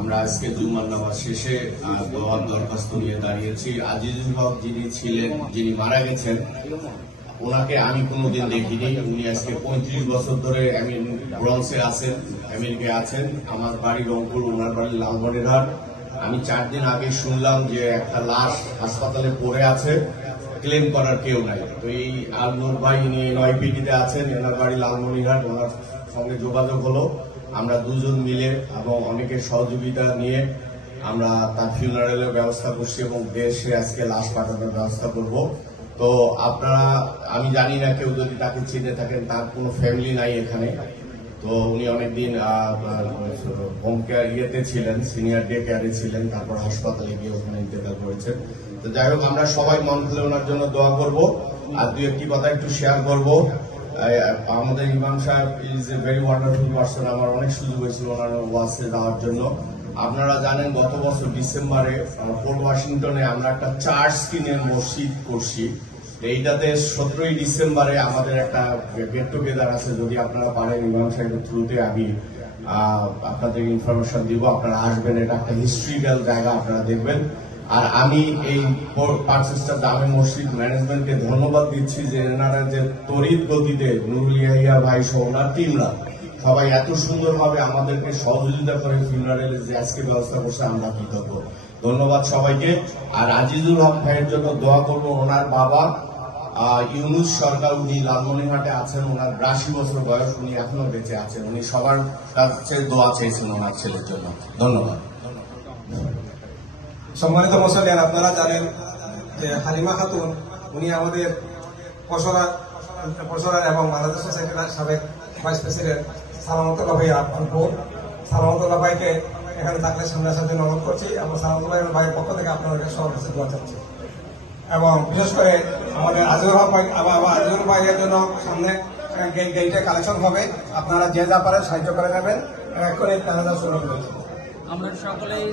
আমরা আজকে জুমার নামাজ শেষে দোয়ার দরখাস্ত নিয়ে দাঁড়িয়েছি। আজিজুল হক যিনি মারা গেছেন, ওনাকে আমি কোনোদিন দেখিনি। উনি আজকে 35 বছর ধরে ব্রন্সে আছেন, আমেরিকায় আছেন। আমার বাড়ি রংপুর, ওনার বাড়ি লালমনিরহাট। আমি 4 দিন আগে শুনলাম যে একটা লাশ হাসপাতালে পড়ে আছে, ক্লেম করার কেউ নাই। তো এই আলনুর ভাই ইনি নয়পিটিতে আছেন, ওনার বাড়ি লালমনিরহাট। ওনার সঙ্গে যোগাযোগ হলো, আমরা দুজন মিলে এবং অনেকের সহযোগিতা নিয়ে আমরা তার ফিউনারেলের ব্যবস্থা করছি এবং দেশে আজকে লাশ পাঠানোর ব্যবস্থা করব। তো আপনারা, আমি জানি না কেউ যদি তাকে চিনে থাকেন, তার কোনো ফ্যামিলি নাই এখানে। তো উনি অনেকদিন হোম কেয়ার ইয়েতে ছিলেন, সিনিয়র ডে কেয়ারে ছিলেন, তারপর হাসপাতালে গিয়ে ওখানে ইন্তেকাল করেছেন। তো যাই হোক, আমরা সবাই মন খুলে ওনার জন্য দোয়া করব। আর দুই একটি কথা একটু শেয়ার করব। আমাদের ইমাম সাহেব is a very wonderful person. আমার অনেক সুযোগ হয়েছিল ওনার ওয়াজে যাওয়ার জন্য। আপনারা জানেন গত বছর ডিসেম্বরে পোর্ট ওয়াশিংটনে আমরা একটা চার্চ কিনে মসজিদ করছি। এইটাতে 17ই ডিসেম্বরে আমাদের একটা গেট টুগেদার আছে। যদি আপনারা পারেন, ইমাম সাহেবের থ্রুতে আমি আপনাদের ইনফরমেশন দিব, আপনারা আসবেন। এটা একটা হিস্ট্রিক্যাল জায়গা, আপনারা দেখবেন। আর আমি এই পার্সেসটা জামে মসজিদ ম্যানেজমেন্টকে ধন্যবাদ দিচ্ছি যে এনারা যে তড়িৎ গতিতে নুরুল ইয়াহিয়া ভাই সহ ওনার টিমরা সবাই এত সুন্দরভাবে আমাদেরকে সহযোগিতা করে ফিউনারেলের যে আজকে ব্যবস্থা করছে, আমরা কৃতজ্ঞ। ধন্যবাদ সবাইকে। আর আজিজুল হক ভাইয়ের জন্য দোয়া করবো। ওনার বাবা ইউনুস সরকার, উনি লালমনিরহাটে আছেন। ওনার 82 বছর বয়স, উনি এখনো বেঁচে আছেন। উনি সবার কাছে দোয়া চেয়েছেন ওনার ছেলের জন্য। ধন্যবাদ। সম্মানিত মুসলিম, আপনারা জানেন যে হালিমা খাতুন উনি আমাদের পশরা এবং বাংলাদেশ সোসাইটির সাবেক ভাইস প্রেসিডেন্ট। সালামতুল্লাহ ভাই সালামতুল্লাহ ভাইকে এখানে থাকলে সামনে আসার জন্য অনুরোধ করছি এবং সালামতুল্লাহ ভাইয়ের পক্ষ থেকে আপনাদের সবার কাছে দোয়া চাচ্ছি। এবং বিশেষ করে আমাদের আজিজুল ভাইয়ের জন্য সামনে গেইটে কালেকশন হবে। আপনারা যে যা পারেন সাহায্য করে নেবেন। এক্ষুনি 10,000 শুরু করেছি। আমরা সকলেই